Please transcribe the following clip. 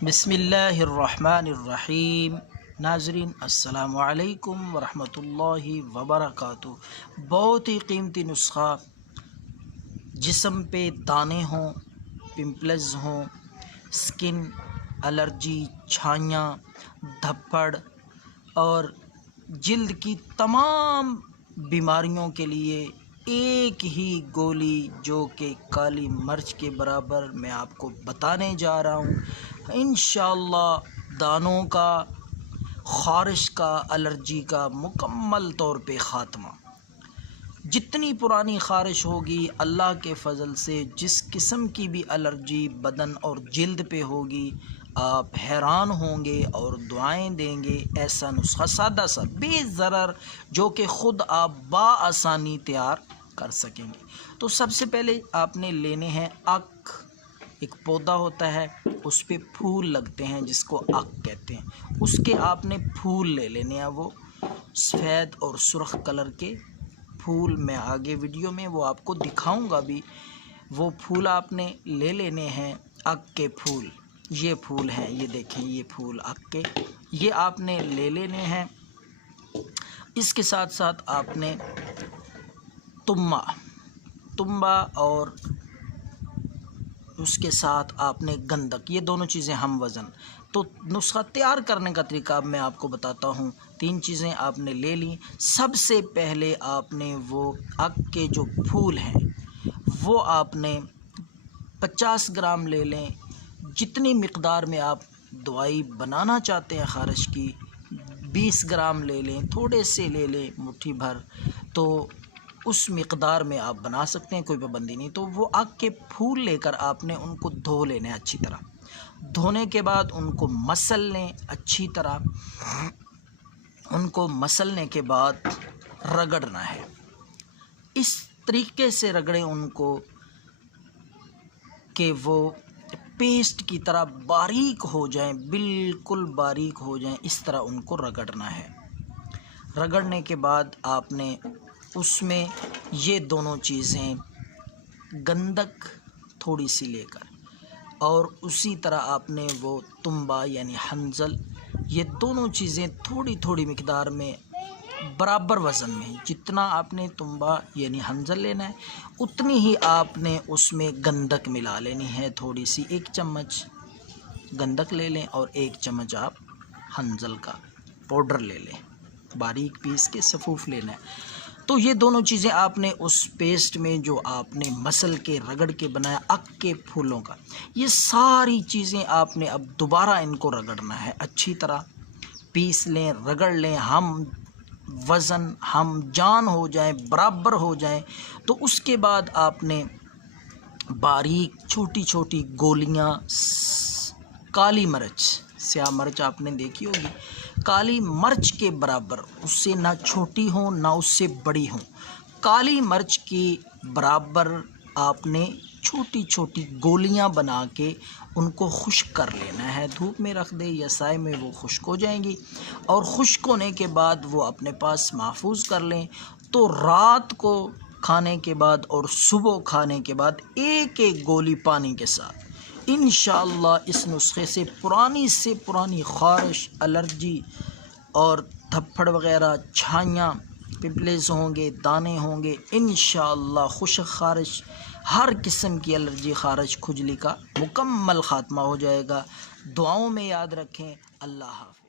بسم اللہ الرحمن الرحیم۔ ناظرین السلام علیکم ورحمۃ اللہ وبرکاتہ۔ بہت ہی قیمتی نسخہ، جسم پہ دانے ہوں، پمپلز ہوں، سکن، الرجی، چھائیاں، دھپھڑ اور جلد کی تمام بیماریوں کے لیے ایک ہی گولی جو کہ کالی مرچ کے برابر میں آپ کو بتانے جا رہا ہوں۔ انشاءاللہ دانوں کا، خارش کا، الرجی کا مکمل طور پہ خاتمہ۔ جتنی پرانی خارش ہوگی، اللہ کے فضل سے جس قسم کی بھی الرجی بدن اور جلد پہ ہوگی، آپ حیران ہوں گے اور دعائیں دیں گے۔ ایسا نسخہ سادہ سا بے ضرر جو کہ خود آپ بآسانی تیار کر سکیں گے۔ تو سب سے پہلے آپ نے لینے ہیں اک۔ ایک پودا ہوتا ہے، اس پہ پھول لگتے ہیں جس کو اک کہتے ہیں، اس کے آپ نے پھول لے لینے ہیں۔ وہ سفید اور سرخ کلر کے پھول، میں آگے ویڈیو میں وہ آپ کو دکھاؤں گا بھی۔ وہ پھول آپ نے لے لینے ہیں، اک کے پھول۔ یہ پھول ہیں، یہ دیکھیں، یہ پھول اک کے، یہ آپ نے لے لینے ہیں۔ اس کے ساتھ ساتھ آپ نے تنبا اور اس کے ساتھ آپ نے گندک، یہ دونوں چیزیں ہم وزن۔ تو نسخہ تیار کرنے کا طریقہ اب میں آپ کو بتاتا ہوں۔ 3 چیزیں آپ نے لے لیں۔ سب سے پہلے آپ نے وہ اک کے جو پھول ہیں وہ آپ نے 50 گرام لے لیں۔ جتنی مقدار میں آپ دوائی بنانا چاہتے ہیں خارش کی، 20 گرام لے لیں، تھوڑے سے لے لیں، مٹھی بھر، تو اس مقدار میں آپ بنا سکتے ہیں، کوئی پابندی نہیں۔ تو وہ اک کے پھول لے کر آپ نے ان کو دھو لینے اچھی طرح۔ دھونے کے بعد ان کو مسل لیں اچھی طرح۔ ان کو مسلنے کے بعد رگڑنا ہے، اس طریقے سے رگڑیں ان کو کہ وہ پیسٹ کی طرح باریک ہو جائیں، بالکل باریک ہو جائیں، اس طرح ان کو رگڑنا ہے۔ رگڑنے کے بعد آپ نے اس میں یہ دونوں چیزیں، گندک تھوڑی سی لے کر، اور اسی طرح آپ نے وہ تنبا یعنی ہنزل، یہ دونوں چیزیں تھوڑی تھوڑی مقدار میں برابر وزن میں، جتنا آپ نے تنبا یعنی ہنزل لینا ہے اتنی ہی آپ نے اس میں گندک ملا لینی ہے تھوڑی سی۔ 1 چمچ گندک لے لیں اور 1 چمچ آپ ہنزل کا پاؤڈر لے لیں، باریک پیس کے صفوف لینا ہے۔ تو یہ دونوں چیزیں آپ نے اس پیسٹ میں جو آپ نے مسل کے رگڑ کے بنایا اک کے پھولوں کا، یہ ساری چیزیں آپ نے اب دوبارہ ان کو رگڑنا ہے اچھی طرح، پیس لیں، رگڑ لیں، ہم وزن ہم جان ہو جائیں، برابر ہو جائیں۔ تو اس کے بعد آپ نے باریک چھوٹی چھوٹی گولیاں، کالی مرچ، سیاہ مرچ آپ نے دیکھی ہوگی، کالی مرچ کے برابر، اس سے نہ چھوٹی ہوں نہ اس سے بڑی ہوں، کالی مرچ کی برابر آپ نے چھوٹی چھوٹی گولیاں بنا کے ان کو خشک کر لینا ہے۔ دھوپ میں رکھ دیں یا سائے میں، وہ خشک ہو جائیں گی، اور خشک ہونے کے بعد وہ اپنے پاس محفوظ کر لیں۔ تو رات کو کھانے کے بعد اور صبح کھانے کے بعد 1 گولی پانی کے ساتھ، انشاءاللہ اس نسخے سے پرانی خارش، الرجی اور دھپھڑ وغیرہ، چھائیاں، پمپلز ہوں گے، دانے ہوں گے، انشاءاللہ خشک خارش، ہر قسم کی الرجی، خارش، کھجلی کا مکمل خاتمہ ہو جائے گا۔ دعاؤں میں یاد رکھیں۔ اللہ حافظ۔